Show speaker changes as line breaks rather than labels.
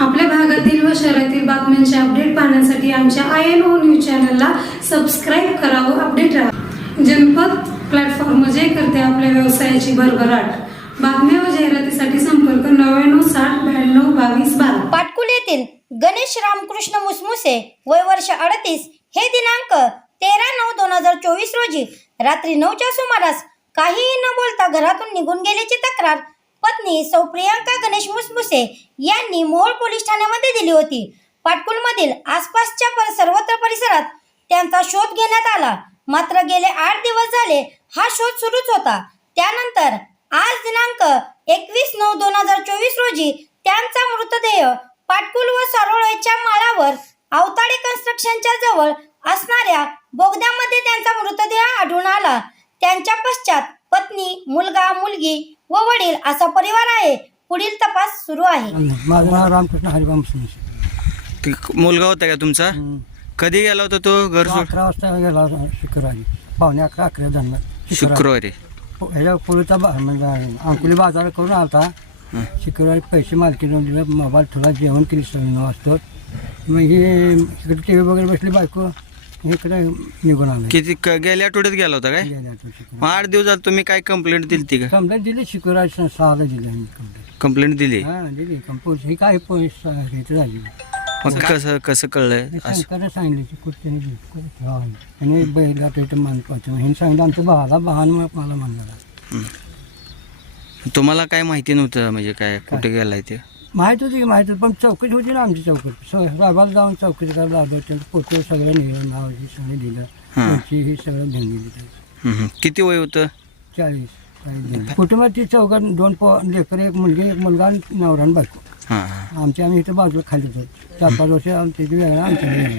आपल्या भागातील व शहरातील बातम्यांचे अपडेट पाहण्यासाठी आमच्या आय एन ओ न्यूज चॅनलला सबस्क्राईब करा व अपडेट राहा. जनपद प्लॅटफॉर्म जे करते आपल्या व्यवसायाची भरभराट. बातम्या व जाहिरातीसाठी संपर्क नव्याण्णव साठ ब्याण्णव बावीस बारा.
पाटकुल येथील गणेश रामकृष्ण मुसमुसे वय वर्ष अडतीस हे दिनांक तेरा नऊ दोन हजार चोवीस रोजी रात्री नऊच्या सुमारास काहीही न बोलता घरातून निघून गेल्याची तक्रार पत्नी सौ प्रियांका गणेश मुसमुसे यांनी मोहोळ पोलीस ठाण्यामध्ये दिली होती. पाटकुलमधील आसपासच्या पर सर्वत्र परिसरात त्यांचा शोध घेण्यात आला. मात्र गेले आठ दिवस झाले हा शोध सुरूच होता. त्यानंतर आज दिनांक एकवीस नऊ दोन हजार चोवीस रोजी त्यांचा मृतदेह पाटकुल व सारोळेच्या माळावर अवताडे कन्स्ट्रक्शनच्या जवळ असणाऱ्या बोगद्यामध्ये त्यांचा मृतदेह आढळून आला. त्यांच्या पश्चात मुलगा मुलगी व वडील असा परिवार आहे. पुढील तपास सुरू आहे.
माझं नाव रामकृष्ण हरिभाम सिंग
ते मुलगा होता का तुमचा? कधी गेला होता तो घर सोड
अकरा वाजता गेला शुक्रवारी. पावणे अकरा अकरा दरम्यान
शुक्रवारी.
ह्याच्या बा म्हणजे अंकुली बाजार करून आलता. शुक्रवारी पैसे मालकीनं दिलं मोबाईल थोडा जेवण केली सगळी वाजता. मग हे इकडे टी व्ही वगैरे बसली बायको. इकडे निघून आलं
किती क- गेल्या आठवड्यात गेला होता काय?
गेल्या आठवड्यात शुक्रवारी.
मग आठ दिवसात तुम्ही काय कंप्लेंट दिली ती का?
कंप्लेंट दिली शुक्रवारी स- सहाला दिली आम्ही कंप्लेंट
कंप्लेंट दिली?
हां दिली. कंपोज ही काय पोलीस झाली.
मग कसं कसं कळलंय? असं.
शंकरने सांगितलं की आणि बैला पेट मान पाहतो सांगितलं आमच्या भावाला भावानं मग मला म्हणणार
तुम्हाला काय माहिती नव्हतं म्हणजे काय कुठे गेलाय ते?
माहीत होती की माहीत होती पण चौकशी होती ना आमची चौकशी. साहेबाला जाऊन चौकशी करायला लागलो त्यांचं पोते सगळं निघलं नाव हे सगळं दिलं.
हां.
त्यांची हे सगळं घेऊन दिली.
हम्म. किती वय होतं?
चाळीस चाळीस कुटुंबात ती चौघात दोन पो लेकर एक मुलगी एक मुलगा आणि नवरा आणि बायको.
हां हां.
आमच्या आम्ही इथं बाजूला खाली होतो. चार पाच वर्ष आमच्या इथे वेगळं आमच्या वेगळं.